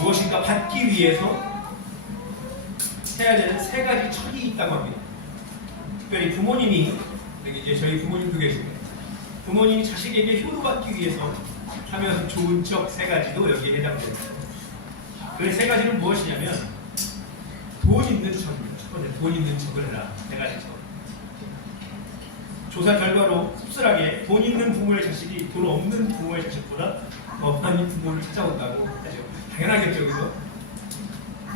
무엇인가 받기 위해서 해야 되는 세 가지 척이 있다고 합니다. 특별히 부모님이, 여기 이제 저희 부모님도 계시고, 부모님이 자식에게 효도받기 위해서 하면 좋은 척 세 가지도 여기에 해당됩니다. 그 세 가지는 무엇이냐면, 돈 있는 척입니다. 첫 번째, 돈 있는 척을 해라. 세 가지 척. 조사 결과로 씁쓸하게 돈 있는 부모의 자식이 돈 없는 부모의 자식보다 더 많이 부모를 찾아온다고 하죠. 당연하겠죠, 그죠?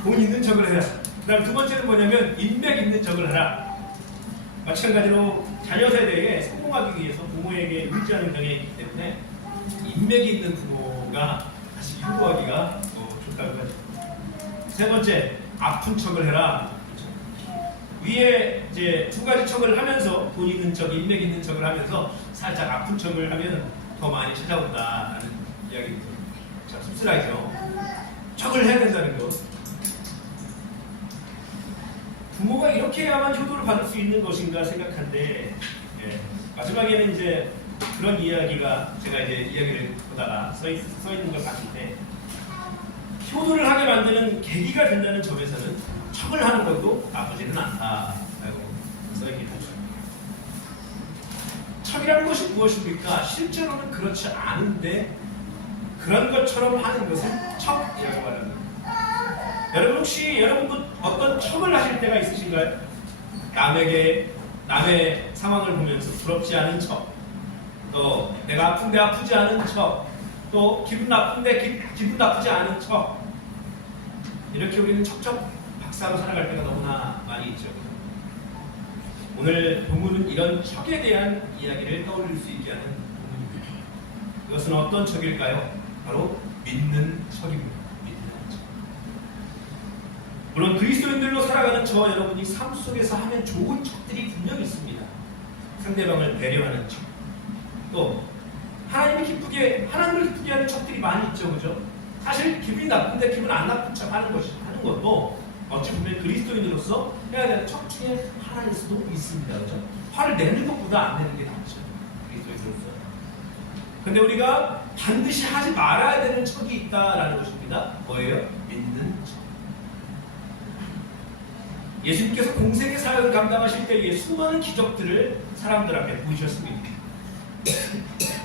돈 있는 척을 해라. 그 다음 두 번째는 뭐냐면, 인맥 있는 척을 하라. 마찬가지로 자녀 세대에 성공하기 위해서 부모에게 의지하는 경향이 있기 때문에 인맥이 있는 부모가 다시 효도하기가 좋다고 하죠. 세 번째, 아픈 척을 해라. 위에 이제 두 가지 척을 하면서 돈 있는 척, 인맥 있는 척을 하면서 살짝 아픈 척을 하면 더 많이 찾아온다는 이야기입니다. 자, 씁쓸하죠. 척을 해야 된다는 것. 부모가 이렇게 해야만 효도를 받을 수 있는 것인가 생각한데, 마지막에는 이제 그런 이야기가, 제가 이제 이야기를 보다가 써 있는 걸 봤는데, 효도를 하게 만드는 계기가 된다는 점에서는 척을 하는 것도 나쁘지는 않다라고 써있긴 하죠. 척이라는 것이 무엇입니까? 실제로는 그렇지 않은데 그런 것처럼 하는 것을 척이라고 말합니다. 여러분 혹시 여러분도 어떤 척을 하실 때가 있으신가요? 남의 상황을 보면서 부럽지 않은 척, 또 내가 아픈데 아프지 않은 척, 또 기분 나쁜데 기분 나쁘지 않은 척, 이렇게 우리는 척척 박사로 살아갈 때가 너무나 많이 있죠. 오늘 본문은 이런 척에 대한 이야기를 떠올릴 수 있게 하는 본문입니다. 그것은 어떤 척일까요? 바로 믿는 척입니다. 믿는 척. 물론 그리스도인들로 살아가는 저와 여러분이 삶 속에서 하면 좋은 척들이 분명히 있습니다. 상대방을 배려하는 척, 또 하나님을 기쁘게 하는 척들이 많이 있죠, 그죠? 사실 기분이 나쁜데 기분 안 나쁜 척 하는 것도 어찌 보면 그리스도인으로서 해야 되는 척 중에 하나일 수도 있습니다, 그죠? 화를 내는 것보다 안 내는 게 낫죠, 그리스도인으로서. 근데 우리가 반드시 하지 말아야 되는 척이 있다라는 것입니다. 뭐예요? 믿는 척. 예수님께서 공생의 사역을 감당하실 때에 수많은 기적들을 사람들 앞에 보이셨습니다.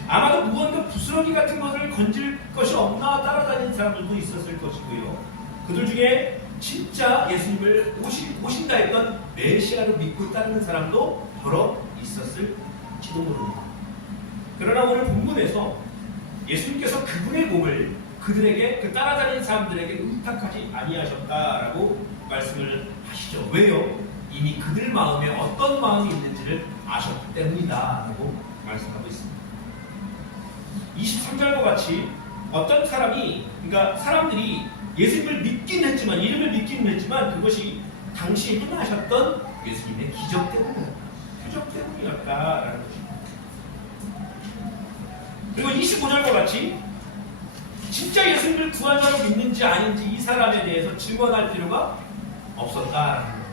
아마도 무언가 부스러기 같은 것을 건질 것이 없나 따라다니는 사람들도 있었을 것이고요. 그들 중에 진짜 예수님을 오신다 했던 메시아를 믿고 따르는 사람도 더러 있었을지도 모릅니다. 그러나 오늘 본문에서 예수님께서 그분의 몸을 그들에게, 그 따라다니는 사람들에게 의탁하지 아니하셨다라고 말씀을 하시죠. 왜요? 이미 그들 마음에 어떤 마음이 있는지를 아셨기 때문이다라고 말씀하고 있습니다. 23절과 같이 어떤 사람이, 그러니까 사람들이 예수님을 믿긴 했지만, 이름을 믿긴 했지만 그것이 당시에 행하셨던 예수님의 기적 때문이었다. 표적 때문이었다라는 것입니다. 그리고 25절과 같이 진짜 예수님을 구원자로 믿는지 아닌지 이 사람에 대해서 증언할 필요가 없었다라는 거예요.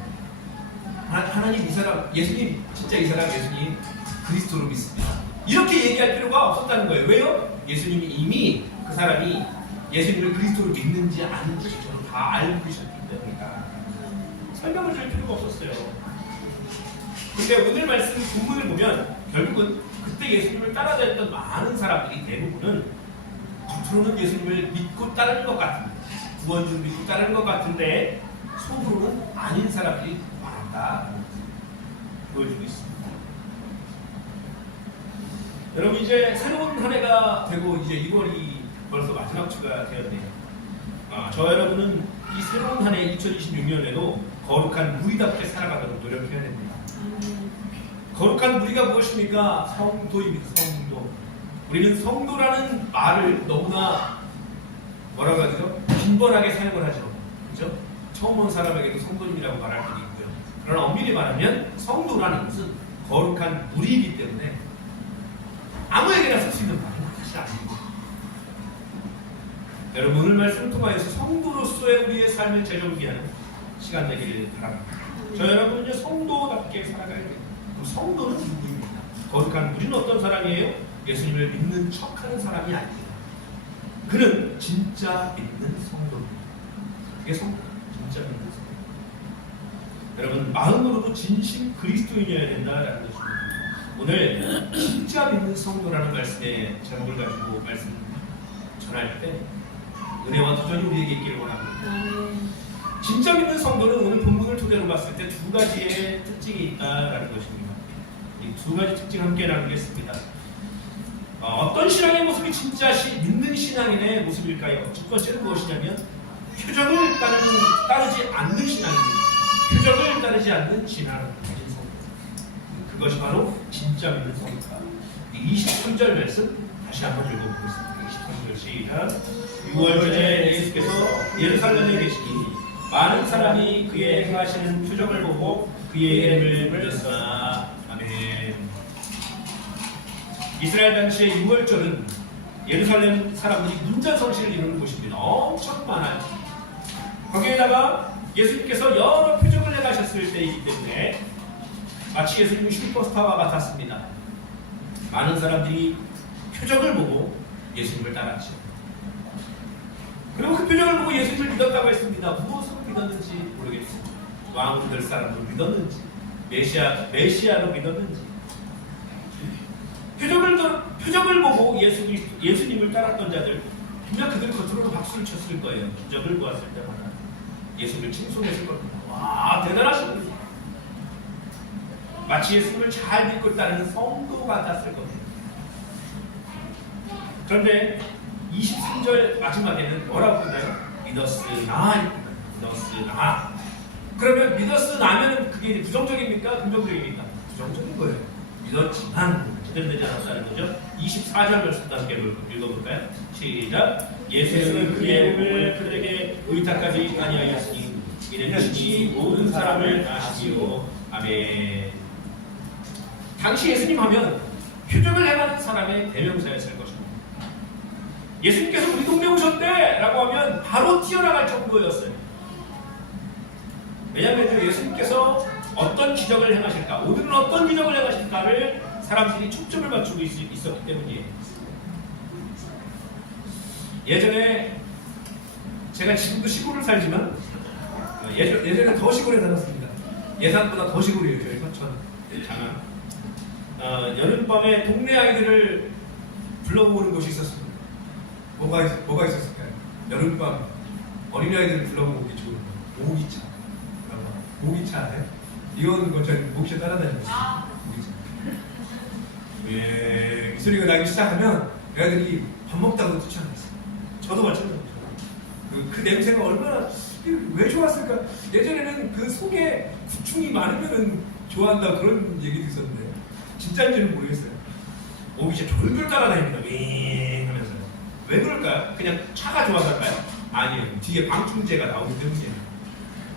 하나님, 이 사람, 예수님, 진짜 이 사람 예수님 그리스도로 믿습니다. 이렇게 얘기할 필요가 없었다는 거예요. 왜요? 예수님이 이미 그 사람이 예수님을 그리스도로 믿는지 아닌지 저는 다 알고 계셨기 때문이다. 설명을 줄 필요가 없었어요. 근데 오늘 말씀 본문을 보면 결국은 그때 예수님을 따라다녔던 많은 사람들이 대부분은 겉으로는 예수님을 믿고 따르는 것 같은데, 구원주를 믿고 따르는 것 같은데 속으로는 아닌 사람들이 많다는 것을 보여주고 있습니다. 여러분, 이제 새로운 한 해가 되고 이제 2월이 벌써 마지막 주가 되었네요. 저 여러분은 이 새로운 한 해 2026년에도 거룩한 무리답게 살아가도록 노력해야 됩니다. 거룩한 무리가 무엇입니까? 성도입니다. 성도. 우리는 성도라는 말을 너무나 뭐라고 하죠? 빈번하게 사용을 하죠. 그죠? 처음 온 사람에게도 성도님이라고 말할 때도 있고요. 그러나 엄밀히 말하면 성도라는 것은 거룩한 무리이기 때문에 아무에게나 쓸 수 있는 말은 사실 아닙니다. 여러분, 오늘 말씀을 통하여서 성도로서의 우리의 삶을 재정비하게 하는 시간 되기를 바랍니다. 저 여러분은요, 성도답게 살아가야 됩니다. 그럼 성도는 누구입니까? 거룩한 우리는 어떤 사람이에요? 예수님을 믿는 척하는 사람이 아니에요. 그는 진짜 믿는 성도입니다. 그게 성도, 진짜 믿는 성도. 여러분, 마음으로도 진심 그리스도인이어야 된다라는 것입니다. 오늘 진짜 믿는 성도라는 말씀의 제목을 가지고 말씀 전할 때 은혜와 도전이 우리에게 있기를 원합니다. 진짜 믿는 성도는 오늘 본문을 토대로 봤을 때 두 가지의 특징이 있다라는 것입니다. 이 두 가지 특징 함께 나누겠습니다. 어떤 신앙의 모습이 진짜 믿는 신앙인의 모습일까요? 첫 번째는 무엇이냐면 표적을 따르지 않는 신앙입니다. 표적을 따르지 않는 신앙을 가진 성도. 그것이 바로 진짜 믿는 성도다. 23절 말씀 다시 한번 읽어보겠습니다. 23절 시작. 6월절에 예수께서 예루살렘에 계시니 많은 사람이 그의 행하시는 표적을 보고 그의 이름을 불렀으나. 아멘. 이스라엘 당시의 6월절은 예루살렘 사람들이 문전성시를 이루는 곳입니다. 엄청 많아요. 거기에다가 예수님께서 여러 표적을 행하셨을 때이기 때문에 마치 예수님이 슈퍼스타와 같았습니다. 많은 사람들이 표적을 보고 예수님을 따랐죠. 그리고 그 표적을 보고 예수님을 믿었다고 했습니다. 무엇으로 믿었는지 모르겠어요. 왕으로 될 사람으로 믿었는지, 메시아로 믿었는지. 표적을 보고 예수님을 따랐던 자들, 분명 그들 겉으로는 박수를 쳤을 거예요. 기적을 보았을 때마다 예수님을 칭송했을 겁니다. 와, 대단하신 분이야. 마치 예수님을 잘 믿고 따르는 성도 같았을 겁니다. 그런데 23절 마지막에는 뭐라고 했나요? 믿었으나. 그러면 믿었으나면 그게 부정적입니까? 긍정적입니까? 부정적인 거예요. 믿었지만 제대로되지 않았다는 거죠. 24절 말씀도 함께 읽어볼까요? 시작. 예수는 그의 몸을 그들에게 의탁하지 아니하였으니 이는 친히 모든 사람을 아시기로. 아멘. 당시 예수님 하면 표적을 행하는 사람의 대명사였을 것입니다. 예수님께서 우리 동네 오셨대! 라고 하면 바로 튀어나갈 정도였어요. 왜냐하면 예수님께서 어떤 기적을 행하실까, 오늘은 어떤 기적을 행하실까를 사람들이 초점을 맞추고 있었기 때문이에요. 예전에 제가 지금도 시골을 살지만 예전에 더 시골에 살았습니다. 예산보다 더 시골이에요. 저희 서천, 장안. 여름밤에 동네 아이들을 불러모으는 곳이 있었습니다. 뭐가 있었을까요? 여름밤 어린아이들을 불러모으기 좋은 모기차. 모기차 아세요? 이건 저희 모기차 따라다닙니다. 예, 이 소리가 나기 시작하면 애들이 밥 먹다가 쫓아냈어요. 저도 마찬가지죠. 그 냄새가 얼마나 왜 좋았을까? 예전에는 그 속에 구충이 많으면 좋아한다 그런 얘기도 있었는데 진짜인지는 모르겠어요. 모기차 졸졸 따라다닙니다. 윙 하면서. 왜 그럴까요? 그냥 차가 좋아서일까요? 아니에요. 뒤에 방충제가 나오기 때문이에요.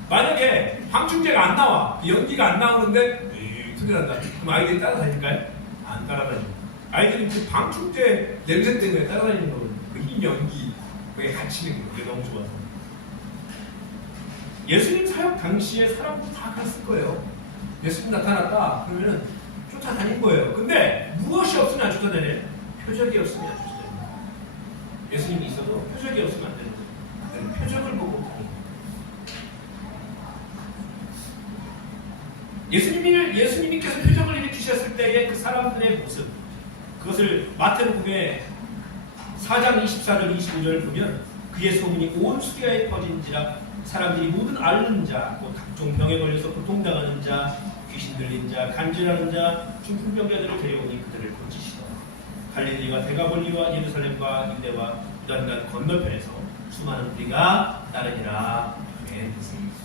만약에 방충제가 안 나와, 연기가 안 나오는데 소리 난다. 그럼 아이들이 따라다닐까요? 안 따라다니고. 아이들이 그 방충제 냄새 때문에 따라다니는 거거든요. 그 흰 연기, 그게 갇히는 거, 그게 너무 좋아서. 예수님 사역 당시에 사람들이 다 그랬을 거예요. 예수님 나타났다 그러면 쫓아다닌 거예요. 근데 무엇이 없으면 안 쫓아다녀요? 표적이 없으면 안 쫓아다녀요. 예수님이 있어도 표적이 없으면 안 되는 거예요. 표적을 보고 예수님께서 표적을 일으키셨을 때의 그 사람들의 모습, 그것을 마태복음의 4장 24절 25절을 보면 그의 소문이 온 수리아에 퍼진지라 사람들이 모든 앓는 자, 각종 병에 걸려서 고통당하는 자, 귀신 들린 자, 간질하는 자, 중풍병자들을 데려오니 그들을 고치시더라. 갈릴리와 데가볼리와 예루살렘과 유대와 유단간 건너편에서 수많은 무리가 따르니라.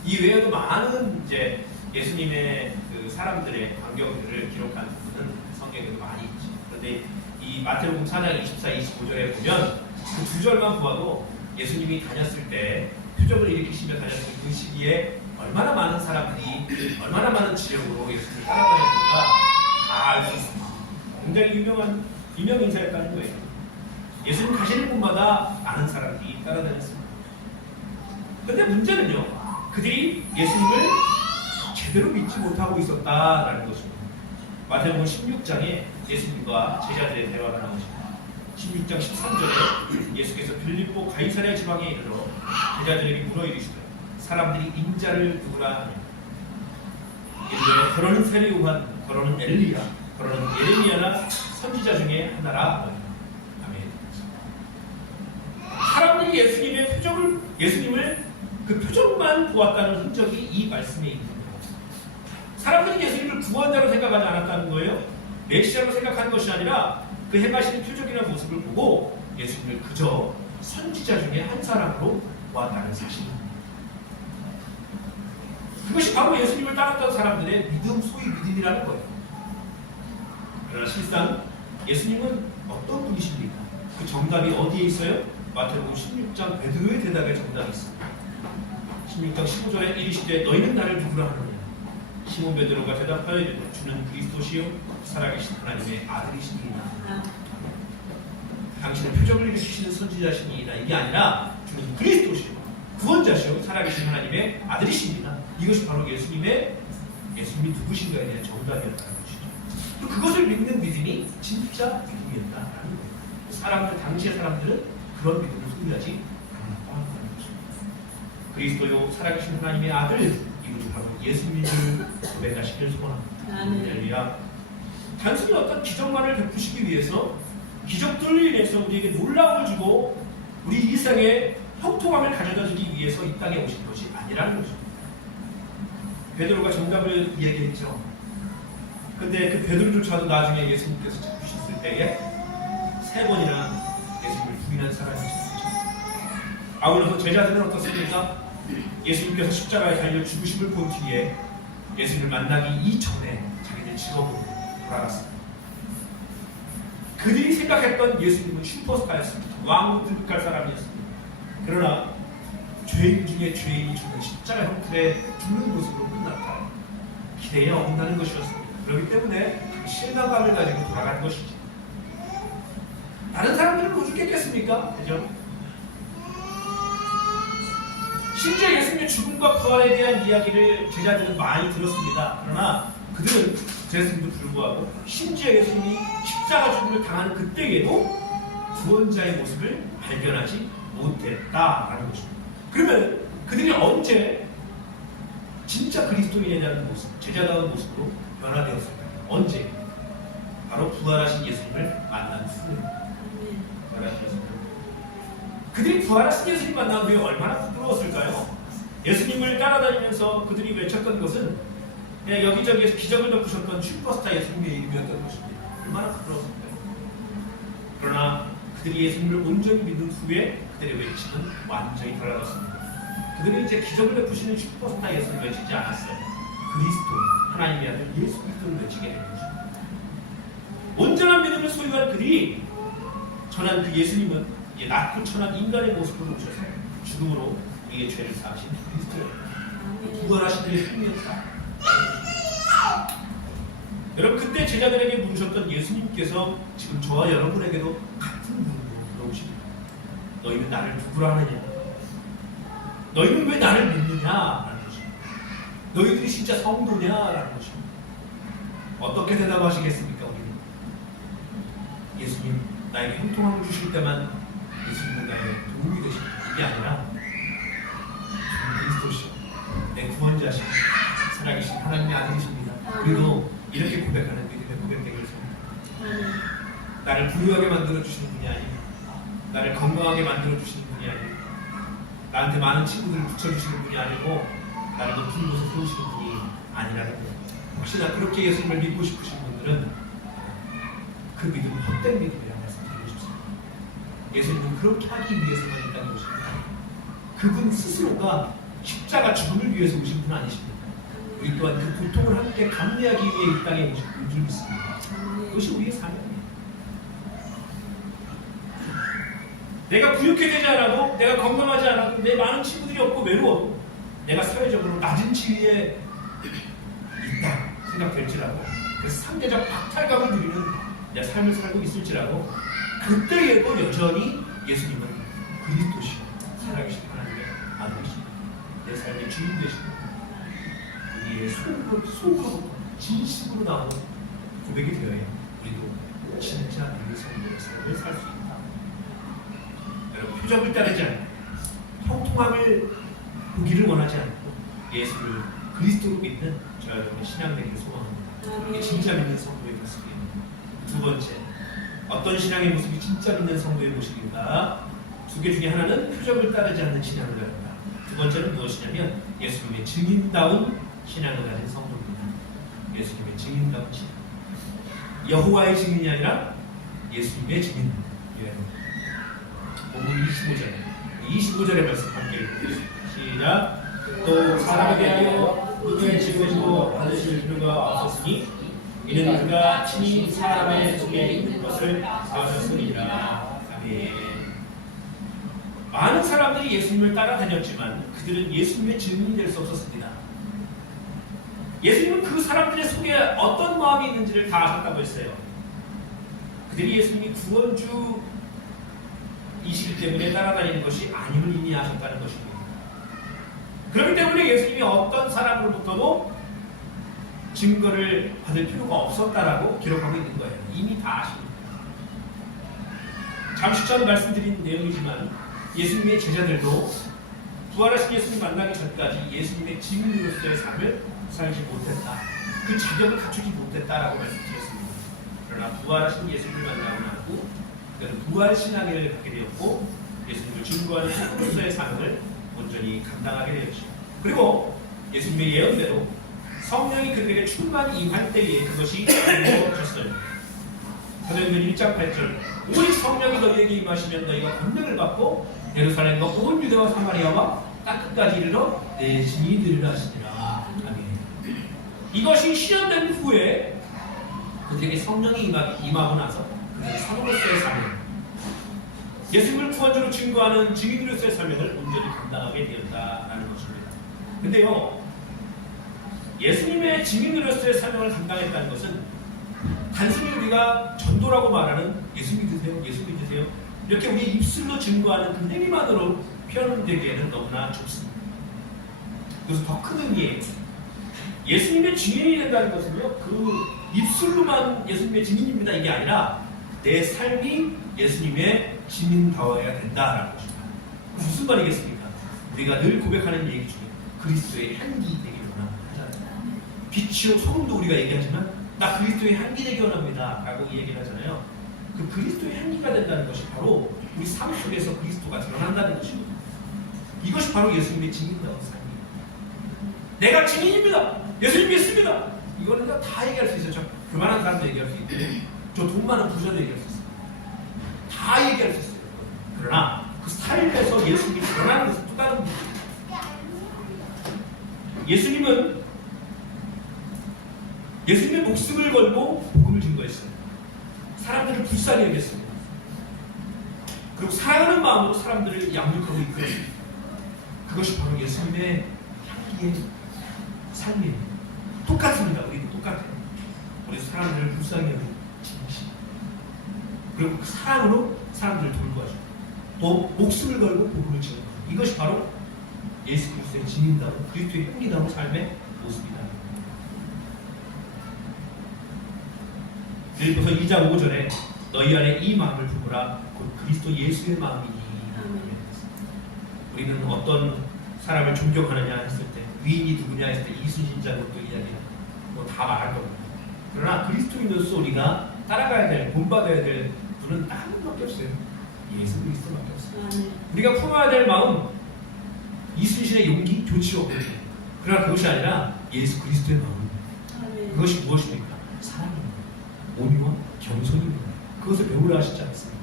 이 외에도 많은 이제 예수님의 그 사람들의 광경들을 기록한 부분은 성경에도 많이 있죠. 그런데 이 마태복음 4장 24, 25절에 보면 그 두 절만 보아도 예수님이 다녔을 때 표적을 일으키시며 다녔을 그 시기에 얼마나 많은 사람들이 얼마나 많은 지역으로 예수님을 따라다녔는가 다 알 수 있습니다. 굉장히 유명 인사였다는 거예요. 예수님 가시는 곳마다 많은 사람들이 따라다녔습니다. 그런데 문제는요, 그들이 예수님을 제대로 믿지 못하고 있었다라는 것입니다. 마태복음 16장에 예수님과 제자들의 대화가 나오십니다. 16장 13절에 예수께서 빌립보 가이사랴 지방에 이르러 제자들에게 물어 이르시되 사람들이 인자를 누구라 하냐. 이르되 그러는 세례요한, 그러는 엘리야, 그러는 예레미야나 선지자 중에 하나라. 아멘. 사람들이 예수님을 그 표정만 보았다는 흔적이 이 말씀에 있는 거예요. 사람들이 예수님을 구원자로 생각하지 않았다는 거예요. 메시아로 생각한 것이 아니라 그 행하시는 표정이나 모습을 보고 예수님을 그저 선지자 중에 한 사람으로 보았다는 사실입니다. 그것이 바로 예수님을 따랐던 사람들의 믿음, 소위 믿음이라는 거예요. 그러나 실상 예수님은 어떤 분이십니까? 그 정답이 어디에 있어요? 마태복음 16장 베드로의 대답에 정답이 있습니다. 16장 15절에 이르시되 너희는 나를 누구라 하느냐. 시몬 베드로가 대답하여 이르되 주는 그리스도시요 살아계신 하나님의 아들이시니이다. 당신은 표적을 일으키시는 선지자시니이다. 이게 아니라 주는 그리스도시요 구원자시요 살아계신 하나님의 아들이십니다. 이것이 바로 예수님이 누구신가에 대한 정답이었다는 것이죠. 그것을 믿는 믿음이 진짜 믿음이었다라는 거예요. 당시의 사람들은 그런 믿음을 소유하지 않았다는 것입니다. 그리스도요 살아계신 하나님의 아들, 이것이 바로 예수님을 고백하시길 소원합니다. 할렐루야. 단순히 어떤 기적만을 베푸시기 위해서, 기적들로 인해서 우리에게 놀라움을 주고 우리 일상에 형통함을 가져다 주기 위해서 이 땅에 오신 것이 아니라는 것입니다. 베드로가 정답을 이야기했죠. 근데 그 베드로조차도 나중에 예수님께서 잡히셨을 때에 3번이나 예수님을 부인한 사람이 있었죠. 아울러서 제자들은 어떻습니까? 예수님께서 십자가에 달려 죽으심을 본 뒤에 예수님을 만나기 이전에 자기들 직업으로 돌아갔습니다. 그들이 생각했던 예수님은 슈퍼스타였습니다. 왕으로 등극할 사람이었습니다. 그러나 죄인 중에 죄인이 죽는 십자가 형틀에 죽는 모습으로 끝났다. 기대에 어긋나는 것이었습니다. 그렇기 때문에 실망감을 가지고 돌아가는 것이지. 다른 사람들은 뭐 죽겠겠습니까? 그죠? 심지어 예수님의 죽음과 부활에 대한 이야기를 제자들은 많이 들었습니다. 그러나 그들은 그랬음에도 불구하고 심지어 예수님이 십자가 죽음을 당하는 그때에도 구원자의 모습을 발견하지 못했다라는 것입니다. 그러면 그들이 언제 진짜 그리스도인에 대한 모습, 제자다운 모습으로 변화되었을까요? 언제? 바로 부활하신 예수님을 만난 후입니다. 그들이 부활하신 예수님 만난 후에 얼마나 부끄러웠을까요? 예수님을 따라다니면서 그들이 외쳤던 것은 그냥 여기저기에서 기적을 베푸셨던 슈퍼스타 예수님의 이름이었던 것입니다. 얼마나 부끄러웠을까요? 그러나 그들이 예수님을 온전히 믿은 후에 그들의 외침은 완전히 달라졌습니다. 그들은 이제 기적을 베푸시는 슈퍼스타 예수를 외치지 않았어요. 그리스도, 하나님의 아들 예수 그리스도를 외치게 된 것입니다. 온전한 믿음을 소유한 그들이 전한 그 예수님은 낮고 천한 인간의 모습으로 오셔서 죽음으로 우리의 죄를 사하신 그리스도예요. 부활하신 그의 승리였다. 여러분, 그때 제자들에게 물으셨던 예수님께서 지금 저와 여러분에게도 같은 물음으로 물어보십니다. 너희는 나를 누구라 하느냐? 너희는 왜 나를 믿느냐? 라는 것입니다. 너희들이 진짜 성도냐? 라는 것입니다. 어떻게 대답하시겠습니까? 우리는 예수님 나에게 형통함을 주실 때만 예수님은 나의 도움이 되십니다. 이게 아니라 그리스도시요 내 구원자시고 살아계신 하나님의 아들이십니다. 우리도 이렇게 고백하는 믿음의 고백되기를 소원합니다. 나를 부유하게 만들어주시는 분이 아니고 나를 건강하게 만들어주시는 분이 아니고 나한테 많은 친구들을 붙여주시는 분이 아니고 나를 높은 곳에 세우시는 분이 아니라는 거예요. 혹시나 그렇게 예수님을 믿고 싶으신 분들은 그 믿음은 헛된 믿음이라고 말씀드리고 싶습니다. 예수님은 그렇게 하기 위해서만 있다는 것입니다. 그분 스스로가 십자가 죽음을 위해서 오신 분 아니십니까? 우리 또한 그 고통을 함께 감내하기 위해 이 땅에 오신 줄 믿습니다. 그것이 우리의 사명입니다. 내가 부유해지지 않아도, 내가 건강하지 않아도, 내 많은 친구들이 없고 외로워도 내가 사회적으로 낮은 지위에 있다 생각될지라도, 그래서 상대적 박탈감을 누리는 내 삶을 살고 있을지라도 그때에도 여전히 예수님은 그리스도시요 살아계신 하나님의 아들이시고 내 삶의 주인 되시고 우리의 속으로 진심으로 나오는 고백이 되어야 우리도 진짜 믿는 성도의 삶을 살 수 있다. 여러분, 표적을 따르지 않고 형통함을 보기를 원하지 않고 예수를 그리스도로 믿는 저와 여러분의 신앙 되기를 소망합니다. 이게 진짜 믿는 성도의 모습이에요. 두 번째, 어떤 신앙의 모습이 진짜 믿는 성도의 모습인가? 두 개 중에 하나는 표적을 따르지 않는 신앙을 가진다. 두 번째는 무엇이냐면 예수님의 증인다운 신앙을 가진 성도입니다. 예수님의 증인다운 신앙. 여호와의 증인이 아니라 예수님의 증인. 본문 25절의 말씀 함께 읽겠습니다. 시작. 또 사람에게 하여 그의 직분도 받으실 필요가 없었으니 이는 그가 친히 사람의 속에 있는 것을 아셨으니라. 아멘. 많은 사람들이 예수님을 따라다녔지만 그들은 예수님의 증인이 될 수 없었습니다. 예수님은 그 사람들의 속에 어떤 마음이 있는지를 다 아셨다고 했어요. 그들이 예수님이 구원주이시기 때문에 따라다니는 것이 아님을 이미 아셨다는 것입니다. 그렇기 때문에 예수님이 어떤 사람으로부터도 증거를 받을 필요가 없었다라고 기록하고 있는 거예요. 이미 다 아십니다. 잠시 전 말씀드린 내용이지만 예수님의 제자들도 부활하신 예수님 만나기 전까지 예수님의 증인으로서의 삶을 살지 못했다. 그 자격을 갖추지 못했다라고 말씀드렸습니다. 그러나 부활하신 예수님을 만나고 나고 그들은 부활신앙을 갖게 되었고 예수님을 증거하는 성도로서의 삶을 온전히 감당하게 되었죠. 그리고 예수님의 예언대로 성령이 그들에게 충만히 임할 때에 그것이 이루어졌어요. 사도행전 1장 8절 오직 성령이 너희에게 임하시면 너희가 권능을 받고 예루살렘과 온 유대와 사마리아와 땅끝까지 이르러 내 증인이 되리라 하시니라. 아멘. 이것이 실현된 후에 그들에게 성령이 임하고 나서 그들의 사도로서의 사명, 예수님을 구원주로 증거하는 증인으로서의 사명을 온전히 감당하게 되었다라는 것입니다. 근데요, 예수님의 증인으로서의 사명을 감당했다는 것은 단순히 우리가 전도라고 말하는 예수 믿으세요, 예수 믿으세요 이렇게 우리 입술로 증거하는 그 행위만으로 표현되기에는 너무나 좁습니다. 그래서 더 큰 의미예요. 예수님의 증인이 된다는 것은요, 그 입술로만 예수님의 증인입니다 이게 아니라 내 삶이 예수님의 증인다워야 된다라는 것입니다. 무슨 말이겠습니까? 우리가 늘 고백하는 얘기 중에 그리스도의 향기 되기를 원합니다. 빛이요 소금도 우리가 얘기하지만 나 그리스도의 향기 되기 원합니다 라고 얘기를 하잖아요. 그 그리스도의 향기가 된다는 것이 바로 우리 삶 속에서 그리스도가 드러난다는 것입니다. 이것이 바로 예수님의 증인다운 삶이에요. 내가 증인입니다. 예수님 믿습니다. 이거는 다 얘기할 수 있어요. 저 교만한 사람도 얘기할 수 있고 저 돈 많은 부자도 얘기할 수 있어요. 다 얘기할 수 있어요. 그러나 그 삶에서 예수님이 드러나는 것은 또 다른 문제예요. 예수님은 예수님의 목숨을 걸고 복음을 증거했어요. 사람들을 불쌍히 여겼습니다. 그리고 사랑하는 마음으로 사람들을 양육하고 이끌었습니다. 그것이 바로 예수님의 향기의 삶이에요. 똑같습니다. 우리도 똑같아요. 우리 사람들을 불쌍히 여기고 진심. 그리고 그 사랑으로 사람들을 돌보아주고 또 목숨을 걸고 복음을 증거하고 이것이 바로 예수 그리스도의 증인다운 그리스도의 향기다운 삶의 모습이다. 빌립보서 2장 5절에 너희 안에 이 마음을 품으라 곧 그리스도 예수의 마음이니. 우리는 어떤 사람을 존경하느냐 했을 때 위인이 누구냐 했을 때 이순신자로 또 이야기하고 뭐 다 말할 겁니다. 그러나 그리스도인으로서 우리가 따라가야 될 본받아야 될 분은 딱 한 분밖에 없어요. 예수 그리스도밖에 없어요. 우리가 품어야 될 마음 이순신의 용기 좋지요. 그러나 그것이 아니라 예수 그리스도의 마음. 그것이 무엇입니까? 사랑입니다. 온유와 겸손입니다. 그것을 배우려 하시지 않습니까?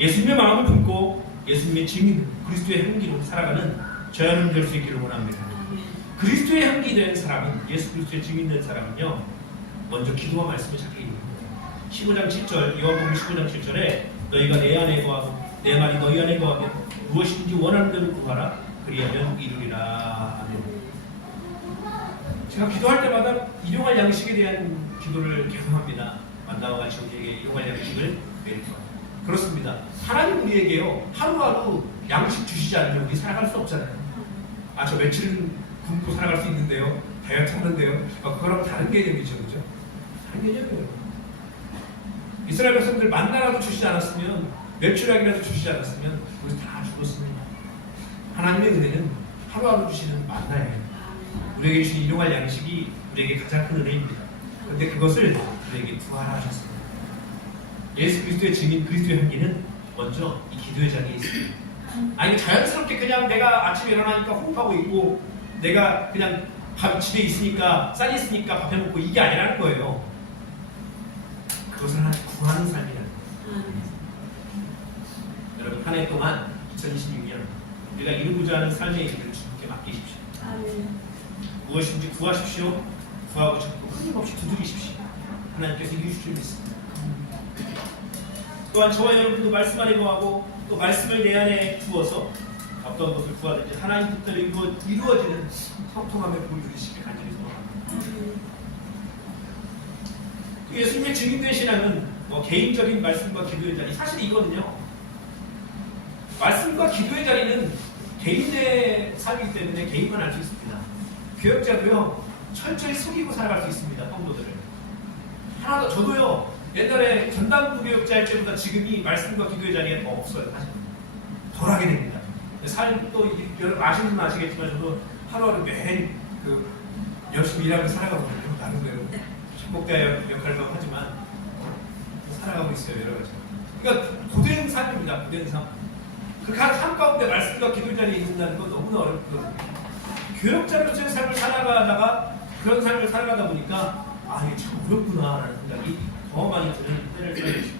예수님의 마음을 품고 예수님의 증인, 그리스도의 향기로 살아가는 저와 여러분 될 수 있기를 원합니다. 그리스도의 향기 된 사람은, 예수 그리스도의 증인된 사람은요, 먼저 기도와 말씀을 찾게 됩니다. 15장 7절, 요한복음 15장 7절에 너희가 내 안에 거하고 내 말이 너희 안에 거하면 무엇이든지 원하는 대로 구하라 그리하면 이루리라. 아멘. 제가 기도할 때마다 일용할 양식에 대한 기도를 계속합니다. 만나와 같이 우리에게 일용할 양식을 매일 구합니다. 그렇습니다. 하나님 우리에게요 하루하루 양식 주시지 않으면 우리 살아갈 수 없잖아요. 아, 저 며칠은 굶고 살아갈 수 있는데요, 다이어트 하는데요. 그거랑 다른 개념이죠, 그죠? 다른 개념이에요. 이스라엘 백성들 만나라도 주시지 않았으면, 매출액이라도 주시지 않았으면 우리 다 죽었습니다. 하나님의 은혜는 하루하루 주시는 만나예요. 우리에게 주신 일용할 양식이 우리에게 가장 큰 은혜입니다. 그런데 그것을 우리에게 부활하셨습니다. 예수 그리스도의 증인 그리스도의 향기는 먼저 이 기도의 자리에 있습니다. 아니 자연스럽게 그냥 내가 아침에 일어나니까 호흡하고 있고 내가 그냥 집에 있으니까 쌀이 있으니까 밥 해먹고 이게 아니라는 거예요. 그것을 하나님 구하는 삶이라는 거예요. 여러분 한 해 동안 2026년 우리가 이루고자 하는 삶의 일을 주님께 맡기십시오. 무엇인지 구하십시오. 구하고 싶고 끊임없이 두드리십시오. 하나님께서 이루실 줄 믿습니다. 또한 저와 여러분도 말씀 안에 거하고 또 말씀을 내 안에 두어서 어떤 것을 구하든지 하나님 뜻대로 이루어지는 성통함을 보여주시길 간절히 소원합니다. 예수님의 증인된 신앙은 개인적인 말씀과 기도의 자리, 사실 이거는요, 말씀과 기도의 자리는 개인의 삶이기 때문에 개인만 알 수 있습니다. 교역자도요 철저히 속이고 살아갈 수 있습니다. 성도들을 하나 더, 저도요 옛날에 전담부 교역자 할 때보다 지금이 말씀과 기도의 자리가 더 없어요. 사실 덜 하게 됩니다. 삶도 여러분 아시는 분 아시겠지만 저도 하루하루 매일 열심히 일하고 살아가거든요. 나름대로 전복자 역할도 하지만 살아가고 있어요. 여러 가지. 그러니까 고된 삶입니다. 고된 삶. 그 삶 가운데 말씀과 기도의 자리에 있는다는 건 너무나 어렵거든요. 교역자로서의 삶을 살아가다가 그런 삶을 살아가다 보니까 이게 참 어렵구나라는 생각이 더 많이 드는 때를 써야겠습니다.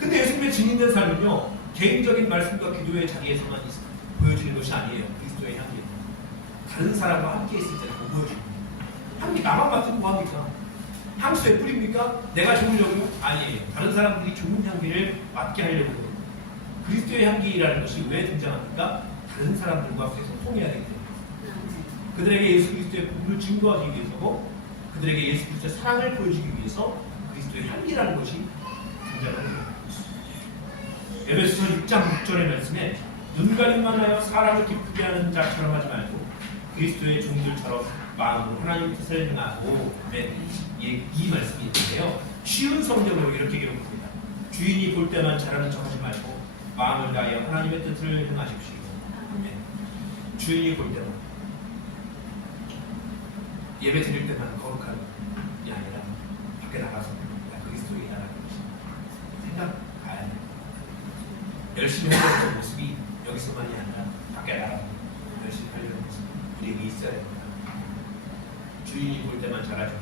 근데 예수님의 증인된 삶은요, 개인적인 말씀과 기도의 자리에서만 보여지는 것이 아니에요. 그리스도의 향기. 다른 사람과 함께 있을 때는 못 보여줍니다. 향기 나만 맡으면 뭐합니까? 향수에 뿌립니까? 내가 좋으려고요? 아니에요. 다른 사람들이 좋은 향기를 맡게 하려고 해요. 그리스도의 향기라는 것이 왜 등장합니까? 다른 사람들과 계속 통해야 되기 때문에. 그들에게 예수 그리스도의 복음을 증거하기 위해서고 그들에게 예수 그리스도의 사랑을 보여주기 위해서 그리스도의 향기라는 것이 등장합니다. 에베소서 6장 6절의 말씀에 눈가림만 하여 사람을 기쁘게 하는 자처럼 하지 말고 그리스도의 종들처럼 마음으로 하나님의 뜻을 행하고, 이 말씀이 있는데요, 쉬운 성경으로 이렇게 기록합니다. 주인이 볼 때만 잘하는 척하지 말고 마음을 다하여 하나님의 뜻을 행하십시오. 주인이 볼 때만, 예배 드릴 때만 거룩한 게 아니라 밖에 나가서 그리스도의 나라는 것이 생각 가야 돼요. 열심히 하려는 모습이 여기서만이 아니라 밖에 나가서 열심히 하려는 모습이 우리에게 있어야 됩니다. 주인이 볼 때만 잘하죠.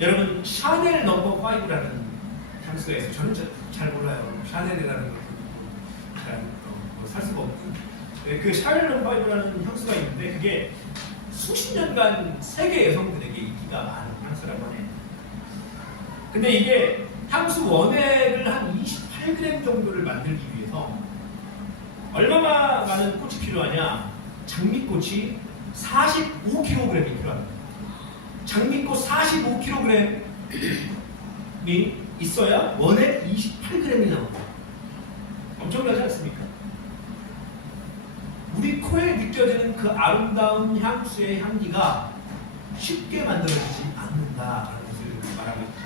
여러분, 샤넬 넘버 5라는 향수가 있어요. 저는 잘 몰라요. 샤넬이라는 걸 잘 살 수가 없고, 그 샤넬 넘버 5라는 향수가 있는데 그게 수십 년간 세계 여성들에게 인기가 많은 향수라고 하네요. 근데 이게 향수 원액을 한 28g 정도를 만들기 위해서 얼마나 많은 꽃이 필요하냐? 장미꽃이 45kg이 필요합니다. 장미꽃 45kg이 있어야 원액 28g이 나옵니다. 엄청나지 않습니까? 우리 코에 느껴지는 그 아름다운 향수의 향기가 쉽게 만들어지지 않는다라는 것을 말하고 있죠.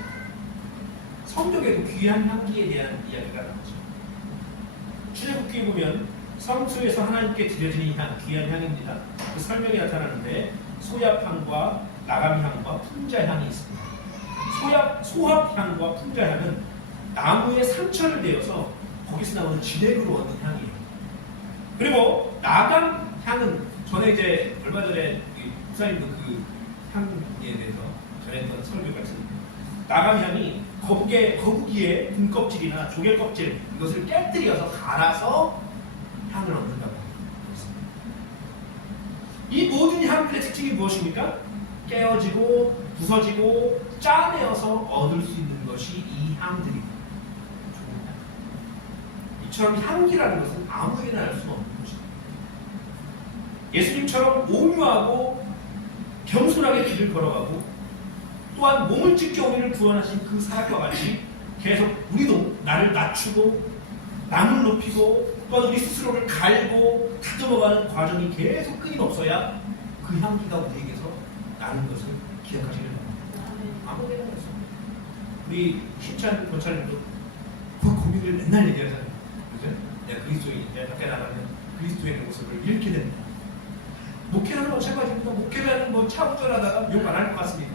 성경에도 귀한 향기에 대한 이야기가 나오죠. 출애굽기에 보면 성소에서 하나님께 드려지는 향, 귀한 향입니다. 그 설명이 나타나는데 소합향과 나감향과 풍자향이 있습니다. 소합향과 풍자향은 나무에 상처를 내어서 거기서 나오는 진액으로 얻는 향이에요. 그리고 나감향은 전에 이제 얼마 전에 목사님도 그 향에 대해서 전했던 설교가 있습니다. 나감향이 거북이의 등껍질이나 조개 껍질 이것을 깨뜨려서 갈아서 향을 얻는다고 했습니다. 이 모든 향들의 특징이 무엇입니까? 깨어지고 부서지고 짜내어서 얻을 수 있는 것이 이 향들입니다. 이처럼 향기라는 것은 아무에나 알 수는 없는 것입니다. 예수님처럼 온유하고 겸손하게 길을 걸어가고 또한 몸을 찢겨 우리를 구원하신 그 사랑과 같이 계속 우리도 나를 낮추고 남을 높이고 또한 우리 스스로를 갈고 다듬어가는 과정이 계속 끊임없어야 그 향기가 우리에게서 나는 것을 기억하시길 바랍니다. 아무데나 없습니다. 우리 신찬 권사님도 그 고민을 맨날 얘기하잖아요. 그죠? 내가 그리스도인인데 밖에 나가면 그리스도인의 모습을 잃게 됩니다. 목회는 마찬가지입니다. 목회는 뭐 차 운전하다가 욕 안 할 것 같습니다.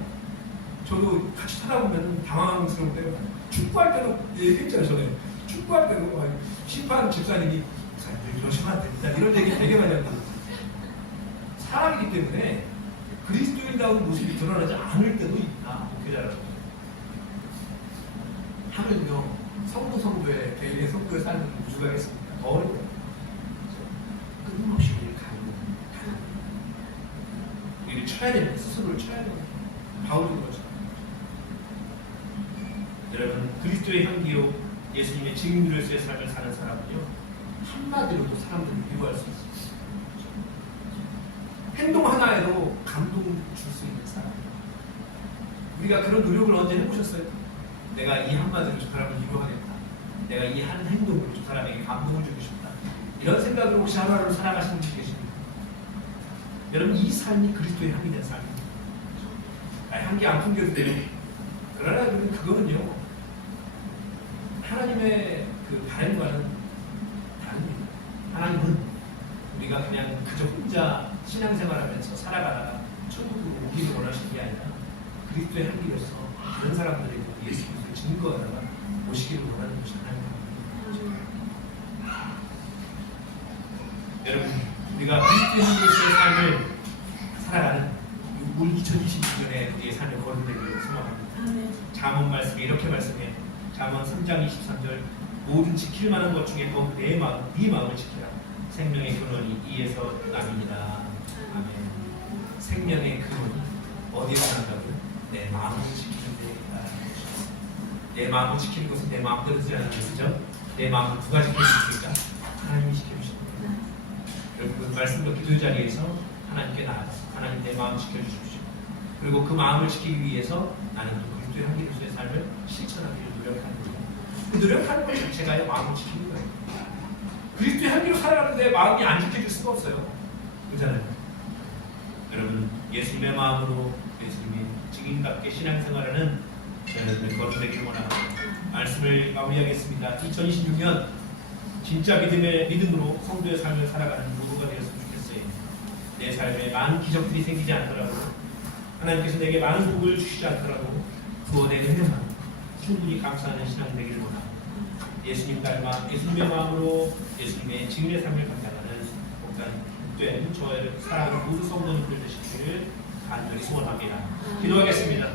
저도 같이 타다 보면 당황스러울 때가 많아요. 축구할 때도 얘기했잖아요. 저는 축구할 때도 심판 집사님이 이러시면 안 됩니다. 이런 얘기 되게 많이 합니다. 사람이기 때문에 그리스도인다운 모습이 드러나지 않을 때도 있다. 목회자라고. 하물며 성도의 개인의 성도의 삶은 무주가겠습니다. 더 어려워요. 끊임없이 우리를 가는 우리를 쳐야 됩니다. 스스로를 쳐야 됩니다. 바울도 그렇죠. 여러분, 그리스도의 향기로 예수님의 증인으로서의 삶을 사는 사람은요, 한마디로도 사람들을 위로할 수 있습니다. 행동 하나에도 감동 줄 수 있는 사람. 우리가 그런 노력을 언제 해보셨어요? 내가 이 한마디로 저 사람을 위로하겠다. 내가 이 한 행동으로 저 사람에게 감동을 주고 싶다. 이런 생각으로 혹시 하루하루 살아가시는 분이 계십니까? 여러분, 이 삶이 그리스도의 향이 된 삶입니다. 향기 안 풍겨도 돼요. 그러나 그거는요, 하나님의 그 바람과는 다릅니다. 하나님은 우리가 그냥 그저 혼자 신앙생활하면서 살아가다가 천국으로 오기를 원하시는 게 아니라 그리스도의 향기로서 다른 사람들에게 예수 그리스도를 증거하다가 오시기를 원하는 것이 하나님입니다. 여러분, 우리가 그리스도의 향기로서의 삶을 살아가는 올 2026년에 우리의 삶을 거듭내기를 소망합니다. 잠언 말씀에 이렇게 말씀해요. 잠언 3장 23절, 모든 지킬 만한 것 중에 더욱 네 마음을 지키라. 생명의 근원이 이에서 남입니다. 아멘. 생명의 근원이 어디에서 난다고요? 내 마음을 지키는 데다. 내 마음을 지키는 것은 내 마음대로 되지 않는 것이죠. 내 마음을 누가 지킬 수 있을까? 하나님이 지켜주십니다. 여러분, 말씀과 기도의 자리에서 하나님께 나아가 하나님 내 마음 지켜주십시오. 그리고 그 마음을 지키기 위해서 나는 또 그리스도의 향기로서의 삶을 실천하기를 노력하는 거예요. 그 노력하는 것 자체가 마음을 지키는 거예요. 그리스도의 향기로 살아가는데 마음이 안 지켜질 수가 없어요. 그렇잖아요. 여러분, 예수님의 마음으로 예수님의 증인답게 신앙생활하는 저희들의 거듭되기를 원합니다. 말씀을 마무리하겠습니다. 2026년 진짜 믿음으로 성도의 삶을 살아가는 누구가 되었으면 좋겠어요. 내 삶에 많은 기적들이 생기지 않더라도, 하나님께서 내게 많은 복을 주시지 않더라도 구원의 은혜만 충분히 감사하는 신앙 되기를 원합니다. 예수님 닮아 예수님의 마음으로 예수님의 증인의 삶을 감당하는 복된 저의 사랑하는 모든 성도님들 되시기를 간절히 소원합니다. 기도하겠습니다.